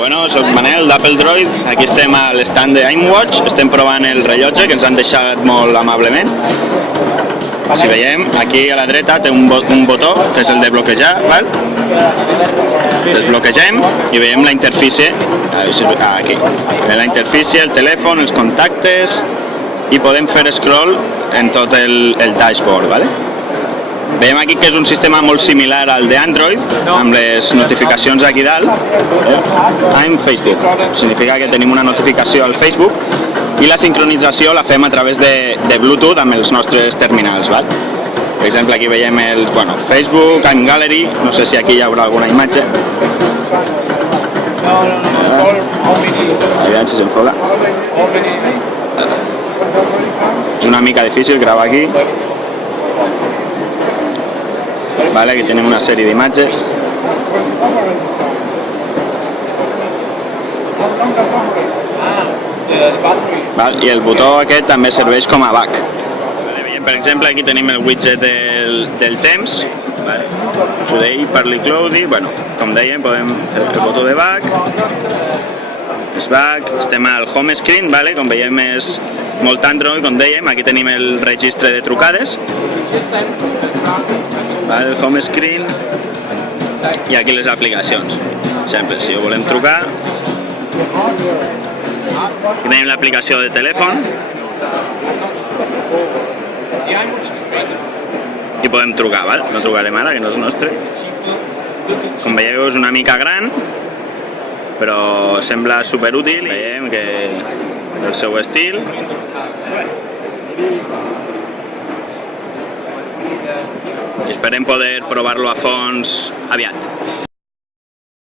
Bueno, soc Manel d'Apple Droid, aquí estem a l'estand de iWatch, estem provant el rellotge que ens han deixat molt amablement. Si veiem, aquí a la dreta té un botó, que és el de bloquejar, val? Desbloquegem i veiem la interfície, aquí. Veiem la interfície, el telèfon, els contactes i podem fer scroll en tot el dashboard, vale? Veiem aquí que és un sistema molt similar al d'Android, amb les notificacions aquí dalt. I'm Facebook, significa que tenim una notificació al Facebook i la sincronització la fem a través de Bluetooth amb els nostres terminals. Val? Per exemple, aquí veiem el Facebook, I'm Gallery, no sé si aquí hi haurà alguna imatge. Aviam si s'enfoca. És una mica difícil gravar aquí. Vale, aquí tenim una sèrie d'imatges. I el botó aquest també serveix com a back. Per exemple, aquí tenim el widget del temps. Today, Partly Cloudy. Com dèiem, podem fer el botó de back. És back. Estem al home screen, com veiem és molt Android, com dèiem. Aquí tenim el registre de trucades. El home screen i aquí les aplicacions. Per exemple, si ho volem trucar, aquí tenim l'aplicació de telèfon i podem trucar, no trucarem ara, que no és nostre. Com veieu és una mica gran, però sembla superútil. Veiem que el seu estil. I esperem poder provar-lo a fons aviat.